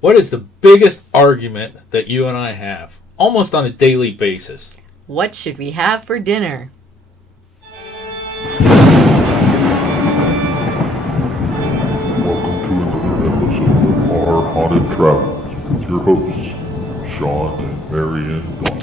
What is the biggest argument that you and I have, almost on a daily basis? What should we have for dinner? Welcome to another episode of Our Haunted Travels with your hosts, Sean and Marianne Dawn.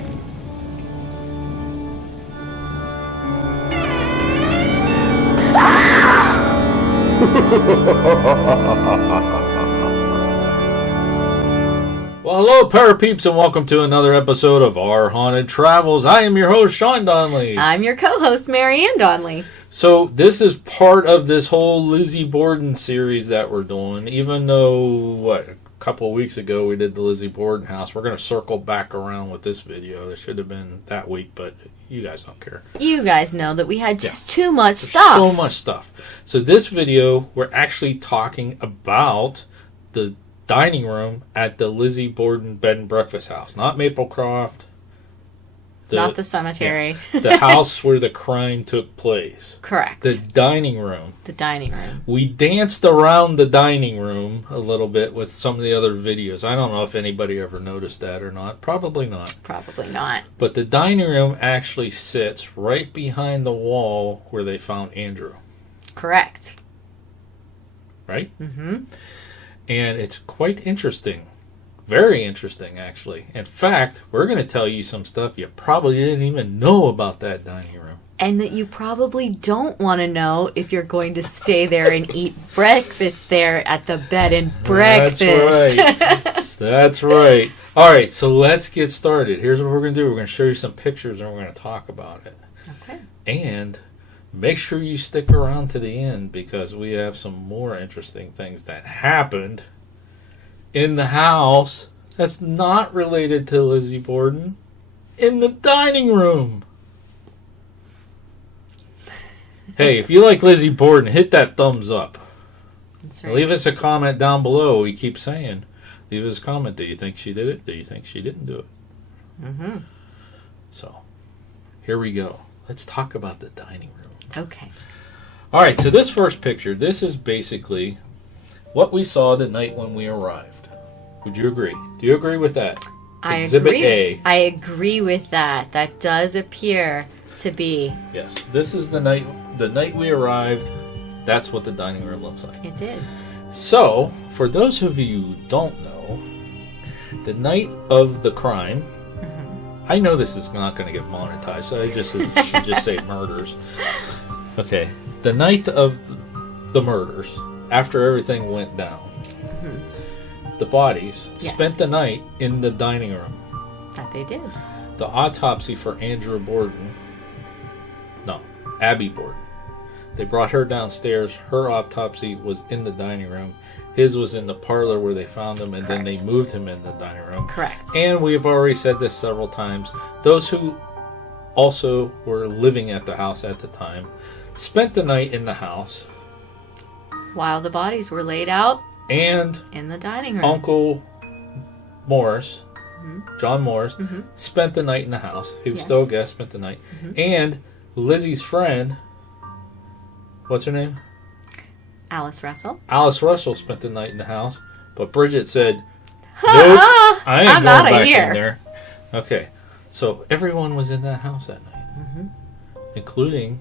Well, hello, Parapeeps, and welcome to another episode of Our Haunted Travels. I am your host, Sean Donnelly. I'm your co-host, Marianne Donnelly. So, this is part of this whole Lizzie Borden series that we're doing. Even though, a couple of weeks ago we did the Lizzie Borden house, we're going to circle back around with this video. It should have been that week, but you guys don't care. You guys know that we had just too much stuff. So much stuff. So, this video, we're actually talking about the dining room at the Lizzie Borden bed and breakfast house. Not Maplecroft. Not the cemetery. Yeah, the house where the crime took place. Correct. The dining room. The dining room. We danced around the dining room a little bit with some of the other videos. I don't know if anybody ever noticed that or not. Probably not. Probably not. But the dining room actually sits right behind the wall where they found Andrew. Correct. Right? Mm-hmm. And it's quite interesting. Very interesting, actually. In fact, we're going to tell you some stuff you probably didn't even know about that dining room. And that you probably don't want to know if you're going to stay there and eat breakfast there at the bed and breakfast. That's right. That's right. All right, so let's get started. Here's what we're going to do. We're going to show you some pictures and we're going to talk about it. Okay. And make sure you stick around to the end because we have some more interesting things that happened in the house that's not related to Lizzie Borden in the dining room. Hey, if you like Lizzie Borden, hit that thumbs up. That's right. Leave us a comment down below. We keep saying, leave us a comment. Do you think she did it? Do you think she didn't do it? Mm-hmm. So, here we go. Let's talk about the dining room. Okay. All right, so this first picture, this is basically what we saw the night when we arrived. Would you agree? Do you agree with that? Exhibit A. I agree with that. That does appear to be. Yes, this is the night we arrived. That's what the dining room looks like. It did. So, for those of you who don't know, the night of the crime, I know this is not going to get monetized, so I should just say murders. Okay, the night of the murders, after everything went down, the bodies spent the night in the dining room. That they did. The autopsy for Abby Borden. They brought her downstairs. Her autopsy was in the dining room. His was in the parlor where they found him, and then they moved him in the dining room. Correct. And we've already said this several times. Those who also were living at the house at the time spent the night in the house. While the bodies were laid out. And in the dining room. Uncle Morris, John Morris, spent the night in the house. He was still a guest, spent the night. And Lizzie's friend, what's her name? Alice Russell. Alice Russell spent the night in the house. But Bridget said, nope, I ain't going back in there. Okay, so everyone was in that house that night, including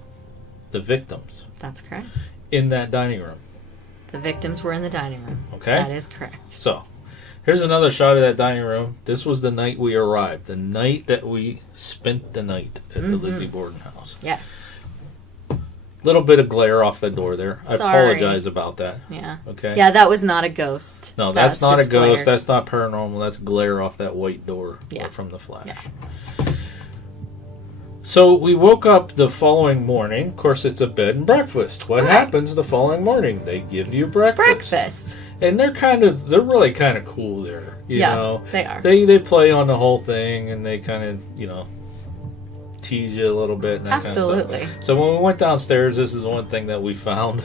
the victims. That's correct. In that dining room. The victims were in the dining room. Okay. That is correct. So, here's another shot of that dining room. This was the night we arrived. The night that we spent the night at the Lizzie Borden house. Yes. Little bit of glare off the door there. I Sorry. apologize about that. Yeah. Okay. Yeah, that was not a ghost. No, that's not a ghost. Glare. That's not paranormal. That's glare off that white door from the flash. Yeah. So we woke up the following morning. Of course, it's a bed and breakfast. What happens the following morning? They give you breakfast. And they're really kind of cool there. You know? They are. They play on the whole thing and they kind of, tease you a little bit and that Absolutely. kind of stuff. So when we went downstairs, this is one thing that we found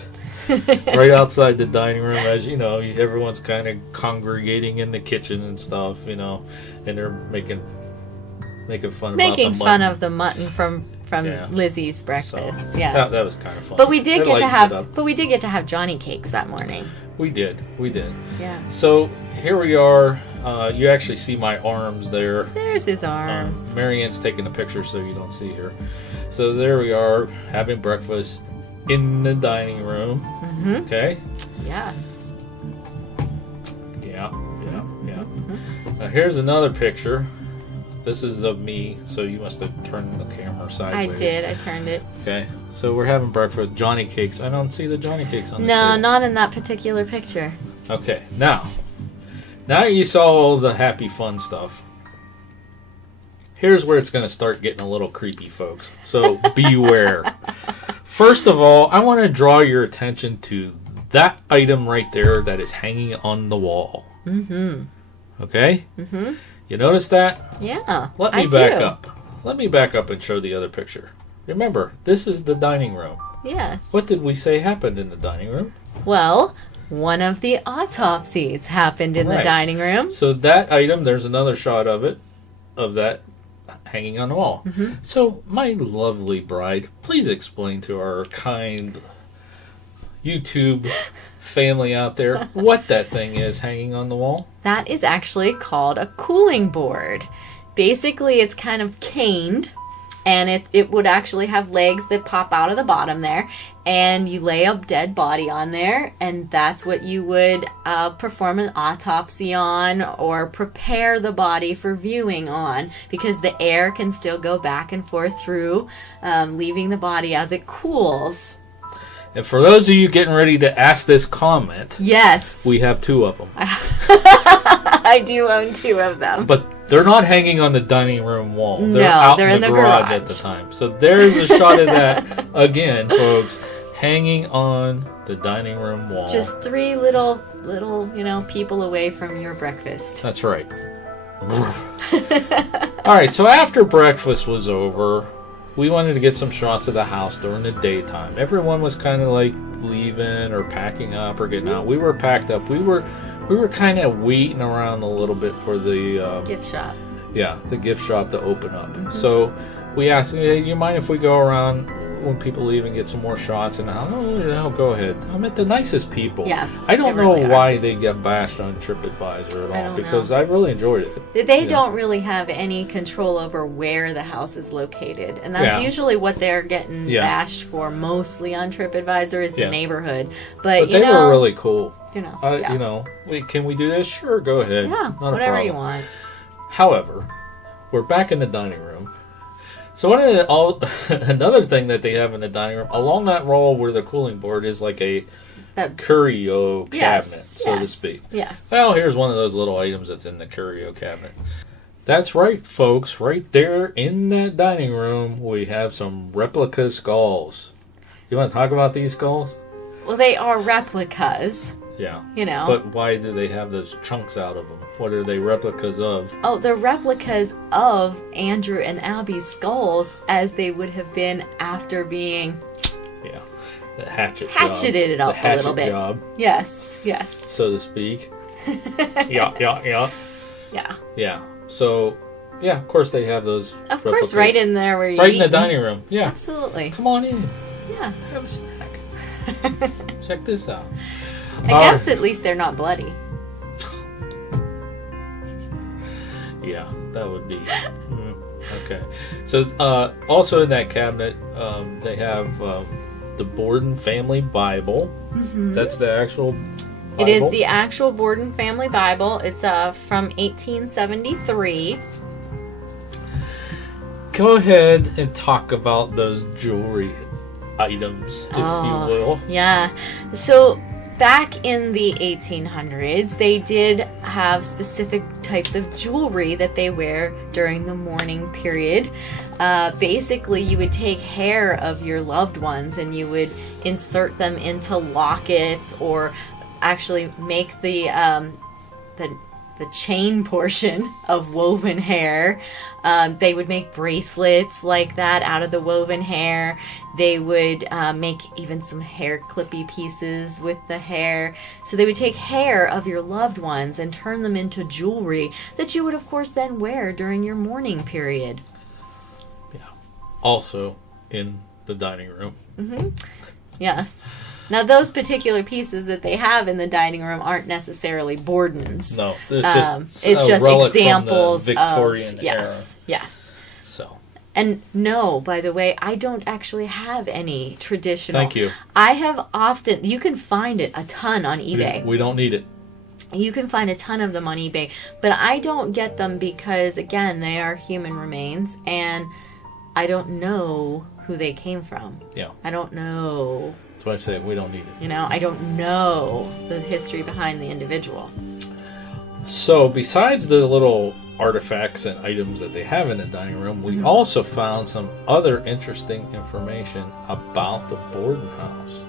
right outside the dining room. As you know, everyone's kind of congregating in the kitchen and stuff, and they're making fun of the mutton from Lizzie's breakfast. So, yeah, that was kind of fun. But we did get to have Johnny cakes that morning. we did. Yeah. So here we are. You actually see my arms there. There's his arms. Marianne's taking a picture so you don't see her. So there we are having breakfast in the dining room. Mm-hmm. Okay. Yes. Yeah. Now here's another picture. This is of me, so you must have turned the camera sideways. I did. I turned it. Okay. So we're having breakfast. Johnny cakes. I don't see the Johnny cakes on the No, table. not in that particular picture. Okay. Now you saw all the happy fun stuff. Here's where it's going to start getting a little creepy, folks. So beware. First of all, I want to draw your attention to that item right there that is hanging on the wall. Mm-hmm. Okay? Mm-hmm. You notice that? Yeah. Let me back up. Let me back up and show the other picture. Remember, this is the dining room. Yes. What did we say happened in the dining room? Well, one of the autopsies happened in the dining room. So that item, there's another shot of it, of that hanging on the wall. Mm-hmm. So, my lovely bride, please explain to our kind YouTube family out there what that thing is hanging on the wall. That is actually called a cooling board. Basically, it's kind of caned, and it would actually have legs that pop out of the bottom there, and you lay a dead body on there, and that's what you would perform an autopsy on or prepare the body for viewing on, because the air can still go back and forth through, leaving the body as it cools. And for those of you getting ready to ask this comment, Yes. we have two of them. I do own two of them. But they're not hanging on the dining room wall. They're No, out they're in the garage at the time. So there's a shot of that again, folks, hanging on the dining room wall. Just three little, people away from your breakfast. That's right. All right, so after breakfast was over, we wanted to get some shots of the house during the daytime. Everyone was kind of like leaving or packing up or getting out. We were packed up. We were kind of waiting around a little bit for the Gift shop. Yeah, the gift shop to open up. Mm-hmm. So we asked, hey, you mind if we go around when people leave and get some more shots in the house? Oh, no, go ahead. I met the nicest people. Yeah, I don't know really why they get bashed on TripAdvisor at all, because know. I really enjoyed it. They don't really have any control over where the house is located. And that's usually what they're getting bashed for mostly on TripAdvisor is the neighborhood. But they were really cool. Wait, can we do this? Sure, go ahead. Yeah, Not whatever you want. However, we're back in the dining room. So another thing that they have in the dining room, along that wall where the cooling board is like a curio cabinet, so to speak. Yes. Well, here's one of those little items that's in the curio cabinet. That's right, folks. Right there in that dining room, we have some replica skulls. You want to talk about these skulls? Well, they are replicas. Yeah. But why do they have those chunks out of them? What are they replicas of? Oh, they're replicas of Andrew and Abby's skulls as they would have been after being... Yeah. The hatcheted it up a little bit. Job, yes. so to speak. Yeah. Yeah. So, of course they have those. Of course, right in there where you right in the dining room. Yeah. Absolutely. Come on in. Yeah. Have a snack. Check this out. I guess at least they're not bloody. Yeah, that would be. Okay. So, also in that cabinet, they have the Borden Family Bible. Mm-hmm. That's the actual Bible. It is the actual Borden Family Bible. It's from 1873. Go ahead and talk about those jewelry items, if you will. Yeah. So back in the 1800s, they did have specific types of jewelry that they wear during the mourning period. Basically, you would take hair of your loved ones and you would insert them into lockets, or actually make the chain portion of woven hair. They would make bracelets like that out of the woven hair. They would make even some hair clippy pieces with the hair. So they would take hair of your loved ones and turn them into jewelry that you would, of course, then wear during your mourning period. Yeah. Also in the dining room. Mm-hmm. Yes. Now, those particular pieces that they have in the dining room aren't necessarily Borden's. No, it's just relic examples from the Victorian of yes. So, and no, by the way, I don't actually have any traditional. thank you. I have often. You can find it a ton on eBay. We don't need it. You can find a ton of them on eBay, but I don't get them because, again, they are human remains, and I don't know who they came from. Yeah. I don't know. That's why I say we don't need it. You know, I don't know the history behind the individual. So, besides the little artifacts and items that they have in the dining room, we also found some other interesting information about the Borden house.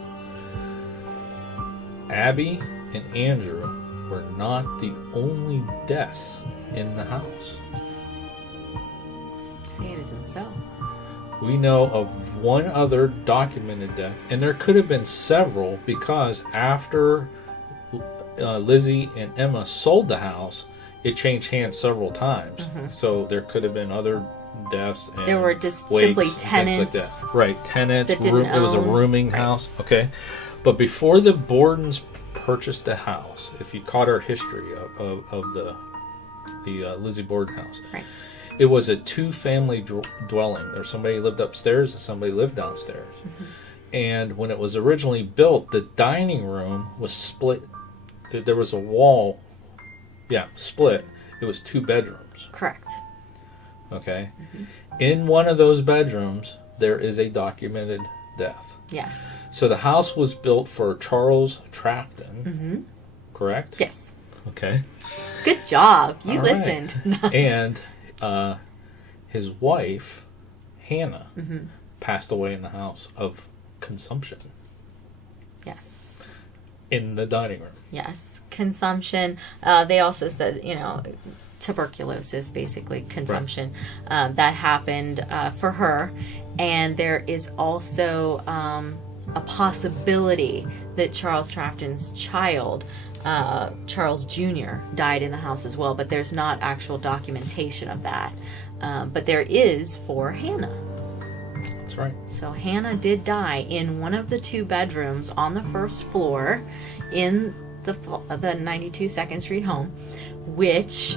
Abby and Andrew were not the only deaths in the house. Say it isn't so. We know of one other documented death, and there could have been several because after Lizzie and Emma sold the house, it changed hands several times. So there could have been other deaths. And there were just wakes simply and things tenants. like that. Right, tenants. That didn't It was a own. rooming house. Okay, but before the Bordens purchased the house, if you caught our history of the Lizzie Borden house, Right. it was a two-family dwelling. There somebody lived upstairs and somebody lived downstairs. And when it was originally built, the dining room was split. There was a wall, split. It was 2 bedrooms. Correct. Okay, in one of those bedrooms, there is a documented death. Yes. So the house was built for Charles Trafton, correct? Yes. Okay. Good job. You All right. listened. And his wife, Hannah, passed away in the house of consumption Yes. in the dining room. Yes. Consumption. They also said, tuberculosis, basically consumption. That happened for her. And there is also a possibility that Charles Trafton's child, Charles Jr., died in the house as well. But there's not actual documentation of that. But there is for Hannah. That's right. So Hannah did die in one of the 2 bedrooms on the first floor in the 92 2nd Street home, which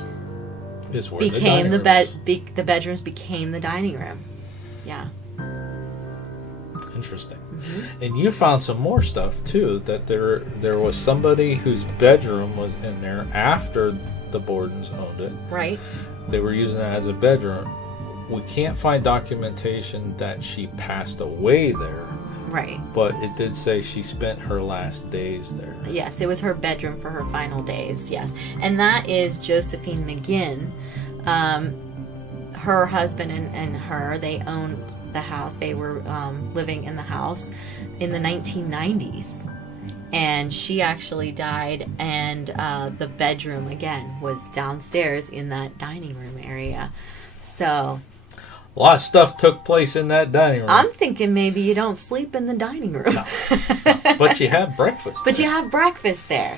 Is where became the dining room is. the bedrooms became the dining room. Yeah. Interesting. And you found some more stuff too. That there was somebody whose bedroom was in there after the Bordens owned it. Right. They were using it as a bedroom. We can't find documentation that she passed away there, Right. but it did say she spent her last days there. Yes, it was her bedroom for her final days. Yes, and that is Josephine McGinn. Her husband and her, they owned the house. They were living in the house in the 1990s. And she actually died, and the bedroom, again, was downstairs in that dining room area. So A lot of stuff took place in that dining room. I'm thinking maybe you don't sleep in the dining room. No. But you have breakfast But there. you have breakfast there.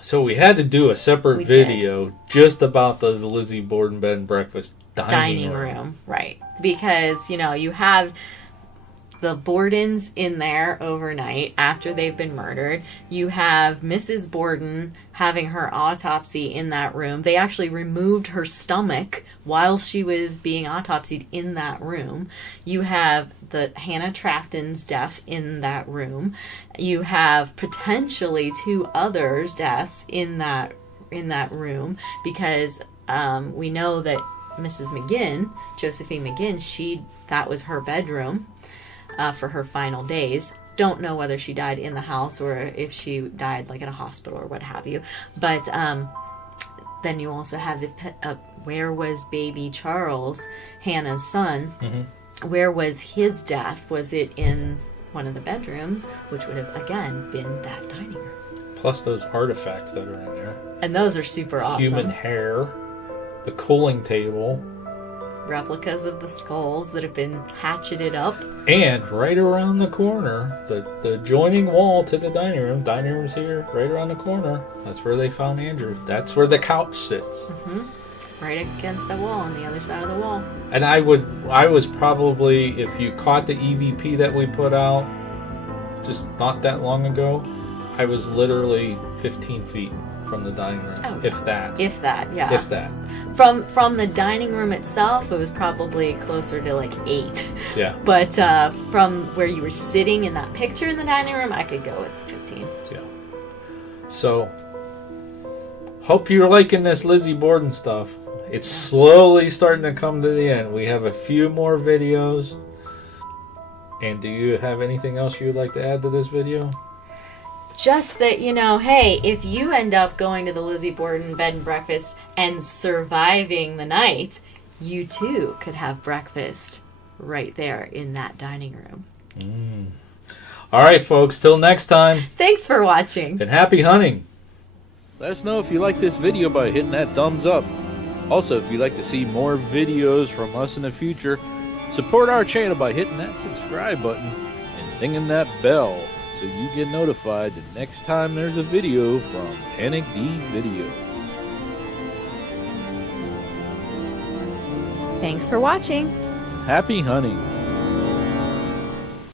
So we had to do a separate We video just about the Lizzie Borden bed and breakfast dining room. Right. Because, you have the Bordens in there overnight after they've been murdered. You have Mrs. Borden having her autopsy in that room. They actually removed her stomach while she was being autopsied in that room. You have the Hannah Trafton's death in that room. You have potentially 2 others' deaths in that room because we know that Mrs. McGinn, Josephine McGinn, that was her bedroom for her final days. Don't know whether she died in the house or if she died like at a hospital or what have you. But then you also have where was baby Charles, Hannah's son? Mm-hmm. Where was his death? Was it in one of the bedrooms, which would have again been that dining room? Plus those artifacts that are in there. And those are super awesome. Human hair, the cooling table. Replicas of the skulls that have been hatcheted up. And right around the corner, the adjoining wall to the dining room's here, right around the corner. That's where they found Andrew. That's where the couch sits. Mm-hmm. Right against the wall, on the other side of the wall. And I was probably, if you caught the EVP that we put out, just not that long ago, I was literally 15 feet from the dining room. Oh, if that. If that, yeah. If that. From the dining room itself, it was probably closer to like 8. Yeah. But from where you were sitting in that picture in the dining room, I could go with 15. Yeah. So, hope you're liking this Lizzie Borden stuff. It's slowly starting to come to the end. We have a few more videos. And do you have anything else you'd like to add to this video? Just that, hey, if you end up going to the Lizzie Borden bed and breakfast and surviving the night, you too could have breakfast right there in that dining room. All right, folks, till next time. Thanks for watching. And happy hunting. Let us know if you like this video by hitting that thumbs up. Also, if you'd like to see more videos from us in the future, support our channel by hitting that subscribe button and dinging that bell so you get notified the next time there's a video from Panic D Videos. Thanks for watching. Happy hunting.